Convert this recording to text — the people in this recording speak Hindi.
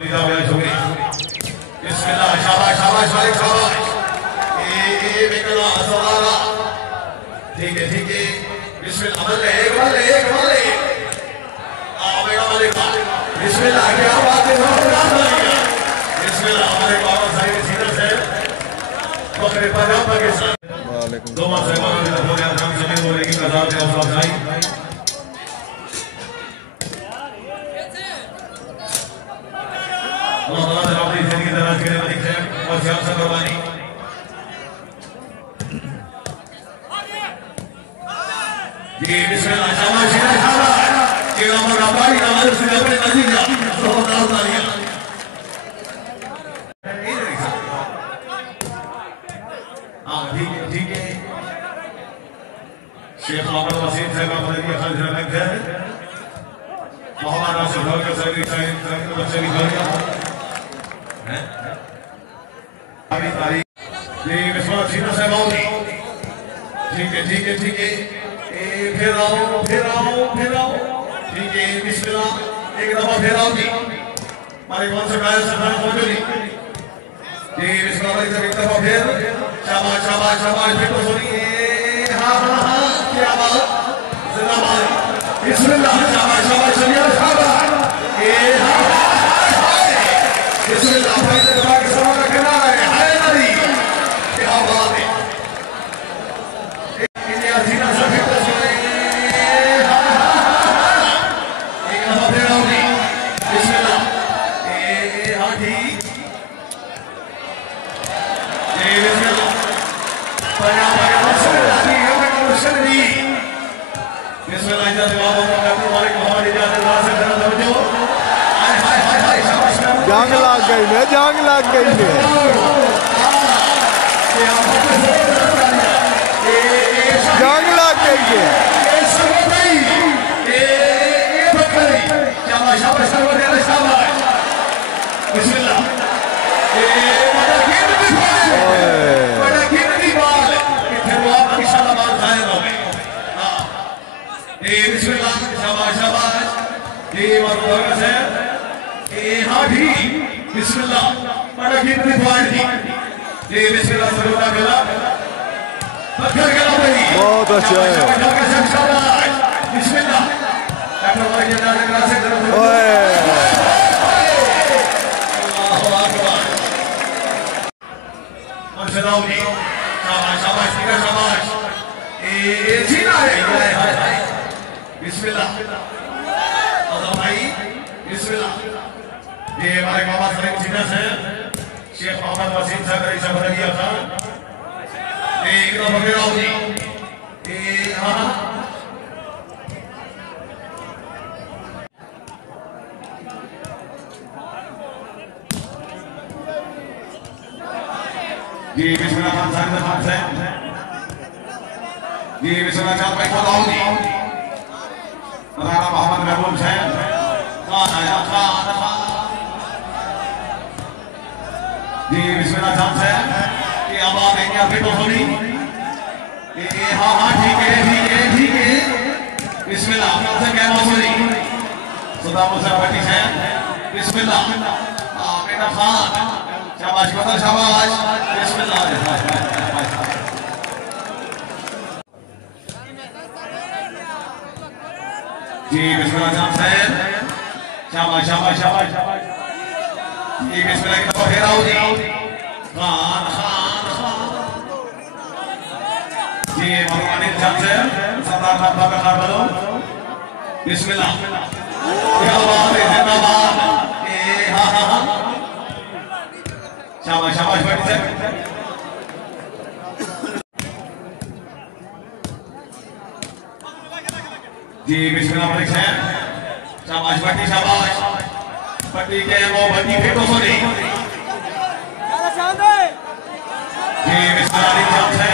बिस्मिल्लाह शाबाश शाबाश मालिक शाबाश बिकला सवारा ठीक है बिस्मिल्लाह बल्ले एक बेटा मालिक बिस्मिल्लाह क्या बात है बिस्मिल्लाह हमारे बाबा साहिब सीधा से बकरे पंजाब पाकिस्तान दो माह से हो गया हम सभी बोले कि कजार के अफसर भाई अल्लाह ताला ने अपनी जिंदगी दराज करे मलिक है और सियासत से कुर्बानी जी बिस्मिल्लाह शाबाश शाबाश ये हमारा रब्बानी नवाज से अपने नतीजा जोरदार तालियां हां ठीक है शेख मोहम्मद वसीम साहब का बदलिया खालिद रंग है मोहम्मद नासिर भाई का सही बच्चे की गालियां हैं अभी तारीख ये बिस्मिल्लाह सीना साहब आओ ठीक है फिर आओ ठीक है बिस्मिल्लाह एक दफा फिर आओ जी हमारे कौन सा गायक सरदार पहुंचो जी बिस्मिल्लाह भाई एक दफा फिर शाबाश फिर तो सुनिए हाँ क्या बात जिंदाबाद बिस्मिल्लाह शाबाश चलिए शाबाश बिस्मिल्लाह भाई से दफा के सवाल रखना है नदी क्या बात है इंडिया जीना सभी तो सुने एक दफा फिर आओ जी बिस्मिल्लाह हाँ ठीक बिस्मिल्लाह बिस्मिल्लाह इजाज़त बाबा डॉक्टर मालिक मोहम्मद इजाज़त अल्लाह से जरा समझो हाय शाबाश जंग लग गई मैं जंग लग गई मैं जंग लग गई है शाबाश बिस्मिल्लाह बिस्मिल्लाह शाबाश ये मरहबा है हाँ ठीक बिस्मिल्लाह बड़ा गीत रिकॉर्ड थी ये बिस्मिल्लाह सरोटा गला पत्थर गला भाई बहुत अच्छा है शाबाश बिस्मिल्लाह डॉक्टर भाई के नाम से तरफ ओए अल्लाहु अकबर मुर्शिदाओं जी शाबाश ये जीना है हाय बिस्मिल्लाह भाई बिस्मिल्लाह ये हमारे बाबा साहब जीना से शेख मोहम्मद वसीम साहब का इसा बदलिया था एक दफा फिर आओ जी हाँ जी बिस्मिल्लाह खान साहब जी बिस्मिल्लाह चार भाई खोलाओ जी राणा मोहम्मद महबूब साहब खान आया खान जी बिस्मिल्लाह साहब ये आवाज है क्या फिर तो सुनी हाँ ठीक है बिस्मिल्लाह आपसे क्या मौसमी सुधा मुसा भट्टी साहब बिस्मिल्लाह बेटा खान शाबाश शाबाश बिस्मिल्लाह जी बिस्मिल्लाह साहब शाबाश जी बिस्मिल्लाह की तरफ फेराओ जी खान जी मरवानी साहब सरदार साहब का खान बोलो बिस्मिल्लाह क्या बात है जिंदाबाद हाँ शाबाश भट्टी साहब जी बिस्मिल्लाह मलिक साहब शाबाश भट्टी के वो भट्टी फेंको सोनी जी बिस्मिल्लाह